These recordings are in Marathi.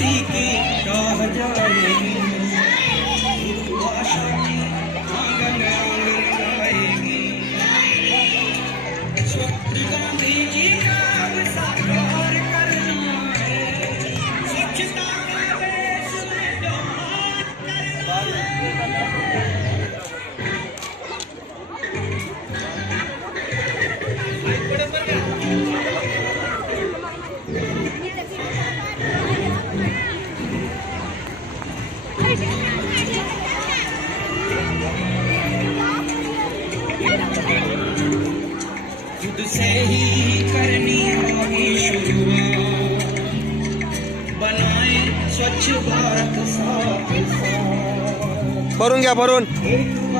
उन्नति की राह जाएगी, आशा की आंगन आंगन गाएगी। स्वप्न गांधी जी का अब साकार करना है, स्वच्छता का देश में जो खुद से ही करनी होगी शुरुआत, बनाए स्वच्छ भारत साथ साथ। भरून घ्या, भरून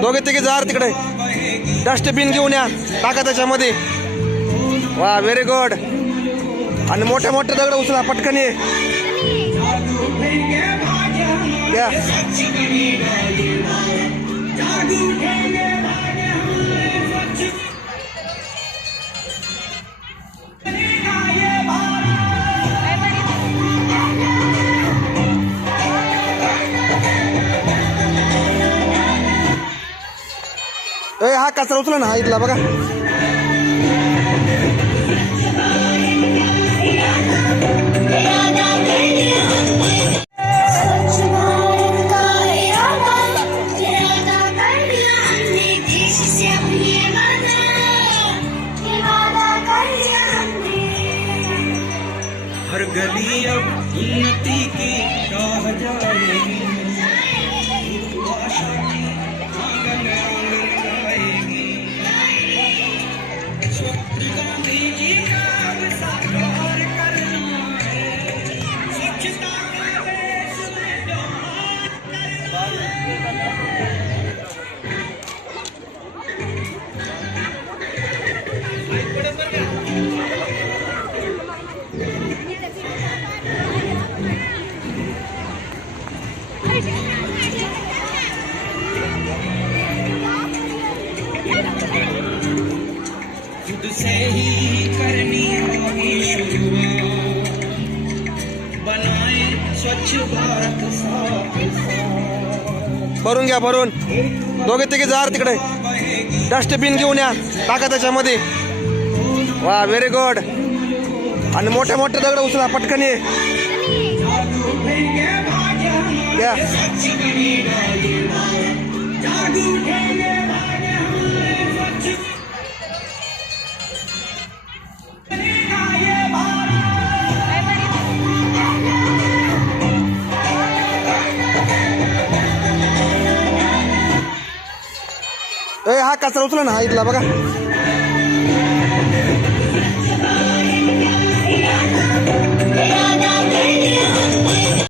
दोघे तिघे जार तिकडे डस्टबिन घेऊन या, टाका त्याच्यामध्ये। वा, व्हेरी गुड। आणि मोठ्या मोठ्या दगड उचला, पटकन ये या। हा कचरा उचला ना, हा इथला बघा। हर गली अब उन्नति की राह जाएगी, आशा की आंगन आंगन गाएगी। स्वप्न गांधी जी का अब साकार करना है, स्वच्छता का देश में जो खुद से ही करनी होगी शुरुआत, बनाए स्वच्छ भारत साथ साथ। भरून घ्या, भरून दोघे तिघे जार तिकडे डस्टबिन घेऊन या, टाका त्याच्यामध्ये। वा, व्हेरी गुड। आणि मोठ्या मोठ्या दगड उचला, पटकन ये या। हा कचरा उचला ना, हा इथला बघा। Yeah.